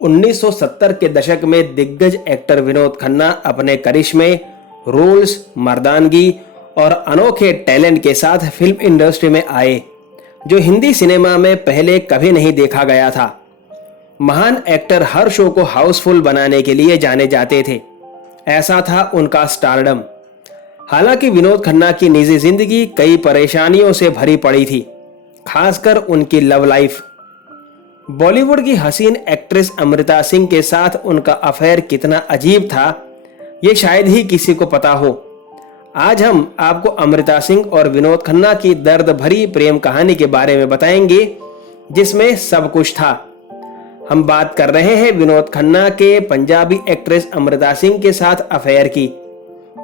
1970 के दशक में दिग्गज एक्टर विनोद खन्ना अपने करिश्मे, रोल्स, मर्दानगी और अनोखे टैलेंट के साथ फिल्म इंडस्ट्री में आए, जो हिंदी सिनेमा में पहले कभी नहीं देखा गया था। महान एक्टर हर शो को हाउसफुल बनाने के लिए जाने जाते थे, ऐसा था उनका स्टारडम। हालांकि विनोद खन्ना की निजी जिंदगी कई परेशानियों से भरी पड़ी थी, खासकर उनकी लव लाइफ। बॉलीवुड की हसीन एक्ट्रेस अमृता सिंह के साथ उनका अफेयर कितना अजीब था, ये शायद ही किसी को पता हो। आज हम आपको अमृता सिंह और विनोद खन्ना की दर्द भरी प्रेम कहानी के बारे में बताएंगे, जिसमें सब कुछ था। हम बात कर रहे हैं विनोद खन्ना के पंजाबी एक्ट्रेस अमृता सिंह के साथ अफेयर की,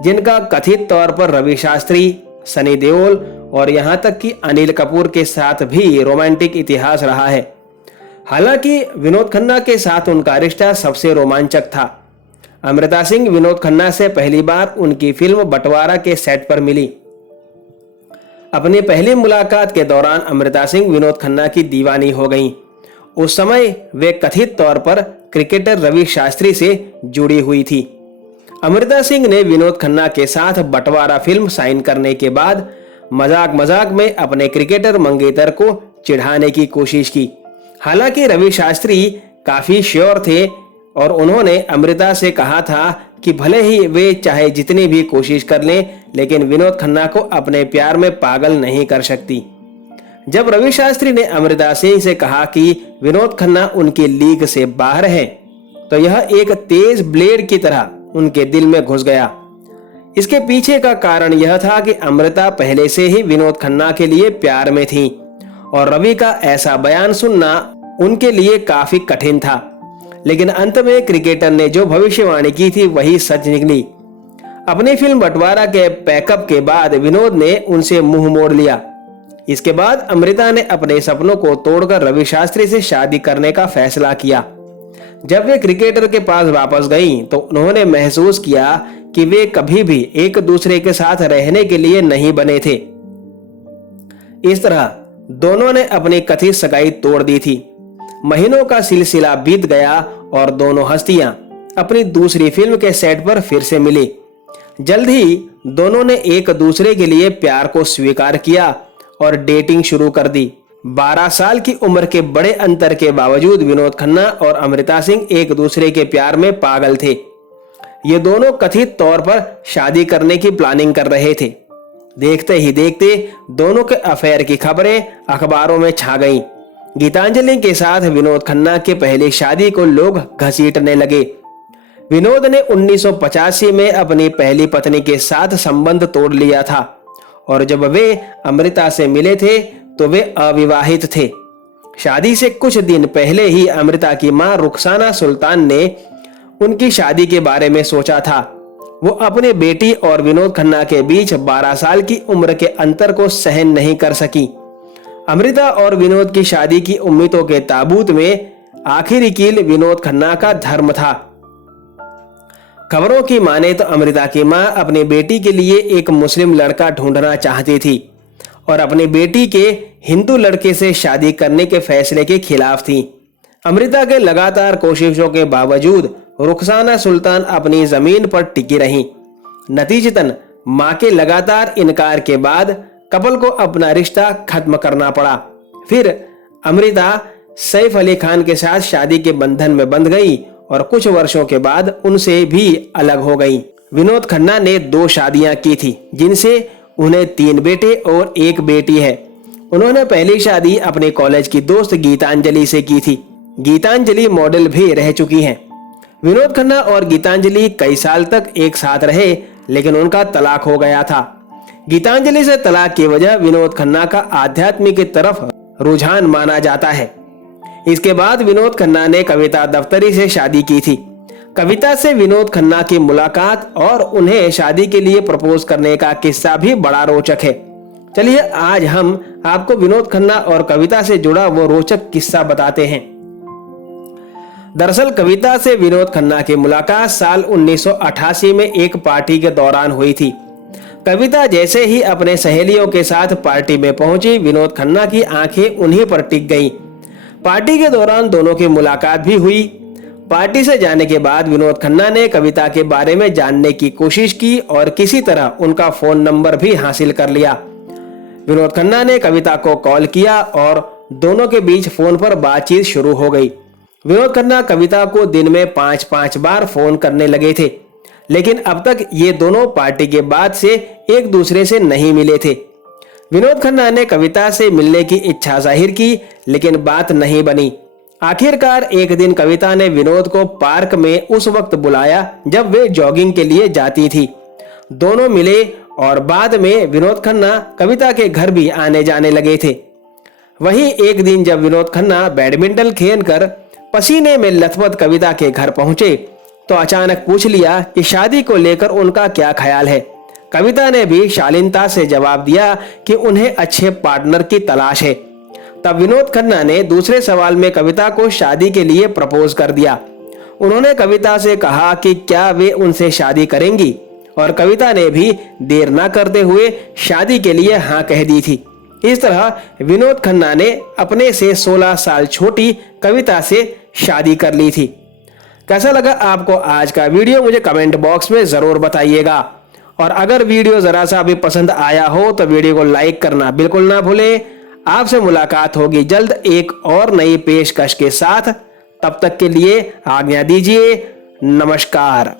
जिनका कथित तौर पर रवि शास्त्री, सनी देओल और यहां तक कि अनिल कपूर के साथ भी रोमांटिक इतिहास रहा है। हालांकि विनोद खन्ना के साथ उनका रिश्ता सबसे रोमांचक था। अमृता सिंह विनोद खन्ना से पहली बार उनकी फिल्म बंटवारा के सेट पर मिली। अपनी पहली मुलाकात के दौरान अमृता सिंह विनोद खन्ना की दीवानी हो गईं। उस समय वे कथित तौर पर क्रिकेटर रवि शास्त्री से जुड़ी हुई थी। अमृता सिंह ने विनोद खन्ना के साथ बंटवारा फिल्म साइन करने के बाद मजाक मजाक में अपने क्रिकेटर मंगेतर को चिढ़ाने की कोशिश की। हालांकि रवि शास्त्री काफी श्योर थे और उन्होंने अमृता से कहा था कि भले ही वे चाहे जितनी भी कोशिश कर लें, लेकिन विनोद खन्ना को अपने प्यार में पागल नहीं कर सकती। जब रवि शास्त्री ने अमृता सिंह से कहा कि विनोद खन्ना उनकी लीग से बाहर है, तो यह एक तेज ब्लेड की तरह उनके दिल में घुस गया। इसके पीछे का कारण यह था कि अमृता पहले से ही विनोद खन्ना के लिए प्यार में थी और रवि का ऐसा बयान सुनना उनके लिए काफी कठिन था। लेकिन अंत में क्रिकेटर ने जो भविष्यवाणी की थी वही सच निकली। अपनी फिल्म बंटवारा के पैकअप के बाद विनोद ने उनसे मुंह मोड़ लिया। इसके बाद अमृता ने अपने सपनों को तोड़कर रवि शास्त्री से शादी करने का फैसला किया। जब वे क्रिकेटर के पास वापस गईं, तो उन्होंने महसूस किया कि वे कभी भी एक दूसरे के साथ रहने के लिए नहीं बने थे। इस तरह दोनों ने अपनी कथित सगाई तोड़ दी थी। महीनों का सिलसिला बीत गया और दोनों हस्तियां अपनी दूसरी फिल्म के सेट पर फिर से मिली। जल्द ही दोनों ने एक दूसरे के लिए प्यार को स्वीकार किया और डेटिंग शुरू कर दी। 12 साल की उम्र के बड़े अंतर के बावजूद विनोद खन्ना और अमृता सिंह एक दूसरे के प्यार में पागल थे। ये दोनों कथित तौर पर शादी करने की प्लानिंग कर रहे थे। देखते ही देखते दोनों के अफेयर की खबरें अखबारों में छा गईं। गीतांजलि के साथ विनोद खन्ना के पहली शादी को लोग घसीटने लगे। विनोद ने 1985 में अपनी पहली पत्नी के साथ संबंध तोड़ लिया था और जब वे अमृता से मिले थे तो वे अविवाहित थे। शादी से कुछ दिन पहले ही अमृता की मां रुखसाना सुल्तान ने उनकी शादी के बारे में सोचा था। वो अपनी बेटी और विनोद खन्ना के बीच 12 साल की उम्र के अंतर को सहन नहीं कर सकी। अमृता और विनोद की शादी की उम्मीदों के ताबूत में आखिरी कील विनोद खन्ना का धर्म था। खबरों की माने तो अमृता की मां अपनी बेटी के लिए एक मुस्लिम लड़का ढूंढना चाहती थी और अपनी बेटी के हिंदू लड़के से शादी करने के फैसले के खिलाफ थी। अमृता के लगातार कोशिशों के बावजूद रुखसाना सुल्तान अपनी जमीन पर टिकी रहीं। नतीजतन मां के लगातार इनकार के बाद कपल को अपना रिश्ता खत्म करना पड़ा। फिर अमृता सैफ अली खान के साथ शादी के बंधन में बंध गई और कुछ वर्षों के बाद उनसे भी अलग हो गई। विनोद खन्ना ने 2 शादियां की थी, जिनसे उन्हें 3 बेटे और 1 बेटी है। उन्होंने पहली शादी अपने कॉलेज की दोस्त गीतांजलि से की थी। गीतांजलि मॉडल भी रह चुकी हैं। विनोद खन्ना और गीतांजलि कई साल तक एक साथ रहे, लेकिन उनका तलाक हो गया था। गीतांजलि से तलाक की वजह विनोद खन्ना का आध्यात्मिक की तरफ रुझान माना जाता है। इसके बाद विनोद खन्ना ने कविता दफ्तरी से शादी की थी। कविता से विनोद खन्ना की मुलाकात और उन्हें शादी के लिए प्रपोज करने का किस्सा भी बड़ा रोचक है। चलिए आज हम आपको विनोद खन्ना और कविता से जुड़ा वो रोचक किस्सा बताते हैं। दरअसल कविता से विनोद खन्ना की मुलाकात साल 1988 में एक पार्टी के दौरान हुई थी। कविता जैसे ही अपने सहेलियों के साथ पार्टी में पहुंची, विनोद खन्ना की आंखें उन्हीं पर टिक गईं। पार्टी के दौरान दोनों की मुलाकात भी हुई। पार्टी से जाने के बाद विनोद खन्ना ने कविता के बारे में जानने की कोशिश की और किसी तरह उनका फोन नंबर भी हासिल कर लिया। विनोद खन्ना ने कविता को कॉल किया और दोनों के बीच फोन पर बातचीत शुरू हो गई। विनोद खन्ना कविता को दिन में 5-5 बार फोन करने लगे थे, लेकिन अब तक ये दोनों पार्टी के बाद से एक दूसरे से नहीं मिले थे। विनोद खन्ना ने कविता से मिलने की इच्छा जाहिर की, लेकिन बात नहीं बनी। आखिरकार एक दिन कविता ने विनोद को पार्क में उस वक्त बुलाया जब वे जॉगिंग के लिए जाती थी। दोनों मिले और बाद में विनोद खन्ना कविता के घर भी आने जाने लगे थे। वहीं एक दिन जब विनोद खन्ना बैडमिंटन खेलकर पसीने में लथपथ कविता के घर पहुंचे तो अचानक पूछ लिया कि शादी को लेकर उनका क्या ख्याल है। कविता ने भी शालीनता से जवाब दिया कि उन्हें अच्छे पार्टनर की तलाश है। तब विनोद खन्ना ने दूसरे सवाल में कविता को शादी के लिए प्रपोज कर दिया। उन्होंने कविता से कहा कि क्या वे उनसे शादी करेंगी और कविता ने भी देर न करते हुए शादी के लिए हाँ कह दी थी। इस तरह विनोद खन्ना ने अपने से 16 साल छोटी कविता से शादी कर ली थी। कैसा लगा आपको आज का वीडियो, मुझे कमेंट बॉक्स में जरूर बताइएगा। और अगर वीडियो जरा सा भी पसंद आया हो तो वीडियो को लाइक करना बिल्कुल ना भूलें। आपसे मुलाकात होगी जल्द एक और नई पेशकश के साथ। तब तक के लिए आज्ञा दीजिए। नमस्कार।